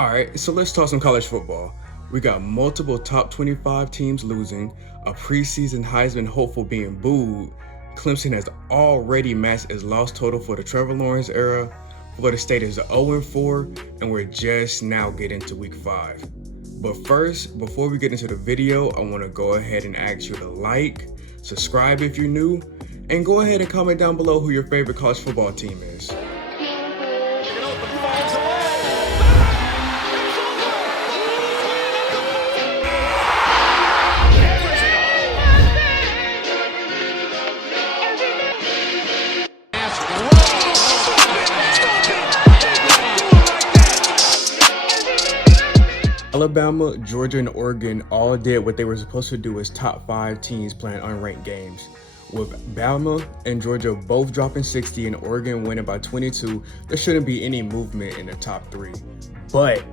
Alright, so let's talk some college football. We got multiple top 25 teams losing, a preseason Heisman hopeful being booed, Clemson has already matched its loss total for the Trevor Lawrence era, Florida State is 0-4, and we're just now getting to week 5. But first, before we get into the video, I want to go ahead and ask you to like, subscribe if you're new, and go ahead and comment down below who your favorite college football team is. Alabama, Georgia, and Oregon all did what they were supposed to do as top 5 teams playing unranked games. With Bama and Georgia both dropping 60 and Oregon winning by 22, there shouldn't be any movement in the top 3. But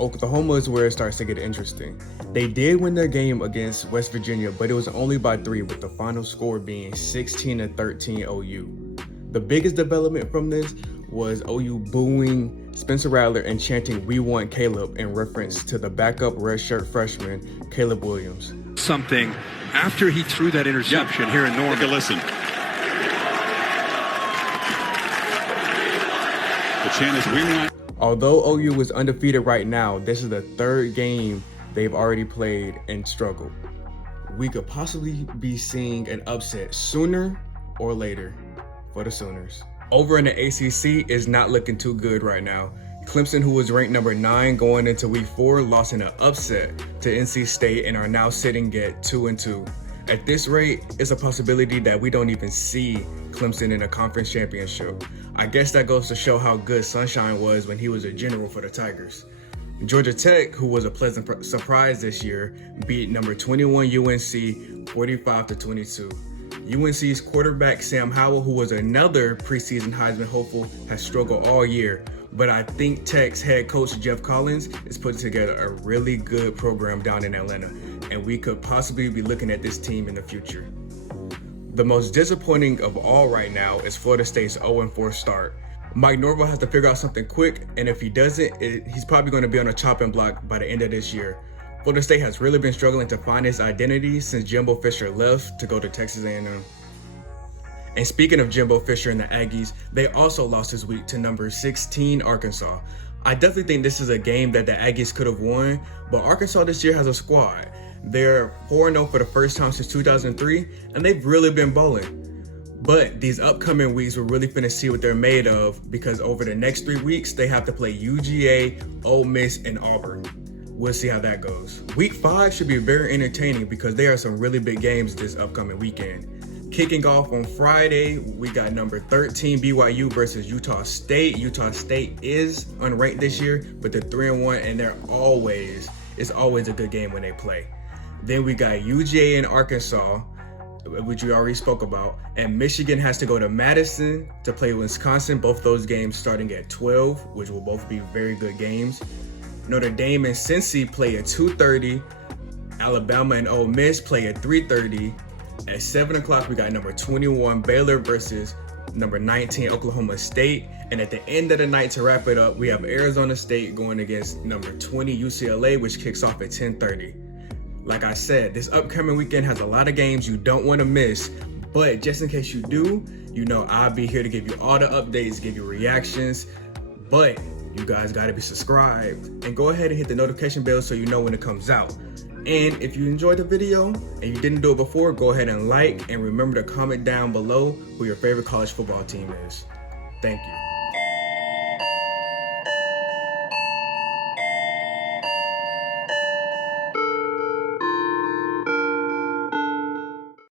Oklahoma is where it starts to get interesting. They did win their game against West Virginia, but it was only by 3, with the final score being 16-13 OU. The biggest development from this was OU booing Spencer Rattler and chanting "We want Caleb" in reference to the backup redshirt freshman Caleb Williams. Something after he threw that interception here in Norman. Take a listen. The chant is "We want." Although OU is undefeated right now, this is the 3rd game they've already played and struggled. We could possibly be seeing an upset sooner or later for the Sooners. Over in the ACC is not looking too good right now. Clemson, who was ranked number 9 going into week 4, lost in an upset to NC State and are now sitting at 2-2. At this rate, it's a possibility that we don't even see Clemson in a conference championship. I guess that goes to show how good Sunshine was when he was a general for the Tigers. Georgia Tech, who was a pleasant surprise this year, beat number 21 UNC 45-22. UNC's quarterback Sam Howell, who was another preseason Heisman hopeful, has struggled all year. But I think Tech's head coach Jeff Collins is putting together a really good program down in Atlanta, and we could possibly be looking at this team in the future. The most disappointing of all right now is Florida State's 0-4 start. Mike Norvell has to figure out something quick, and if he doesn't, he's probably going to be on a chopping block by the end of this year. Florida State has really been struggling to find its identity since Jimbo Fisher left to go to Texas A&M. And speaking of Jimbo Fisher and the Aggies, they also lost this week to number 16 Arkansas. I definitely think this is a game that the Aggies could have won, but Arkansas this year has a squad. They're 4-0 for the first time since 2003, and they've really been bowling. But these upcoming weeks, we're really finna see what they're made of, because over the next 3 weeks, they have to play UGA, Ole Miss, and Auburn. We'll see how that goes. Week 5 should be very entertaining because there are some really big games this upcoming weekend. Kicking off on Friday, we got number 13 BYU versus Utah State. Utah State is unranked this year, but they're 3-1, and it's always a good game when they play. Then we got UGA and Arkansas, which we already spoke about, and Michigan has to go to Madison to play Wisconsin. Both those games starting at 12, which will both be very good games. Notre Dame and Cincy play at 2:30. Alabama and Ole Miss play at 3:30. At 7 o'clock, we got number 21 Baylor versus number 19 Oklahoma State. And at the end of the night, to wrap it up, we have Arizona State going against number 20 UCLA, which kicks off at 10:30. Like I said, this upcoming weekend has a lot of games you don't want to miss. But just in case you do, I'll be here to give you all the updates, give you reactions. But you guys got to be subscribed and go ahead and hit the notification bell so you know when it comes out. And if you enjoyed the video and you didn't do it before, go ahead and like, and remember to comment down below who your favorite college football team is. Thank you.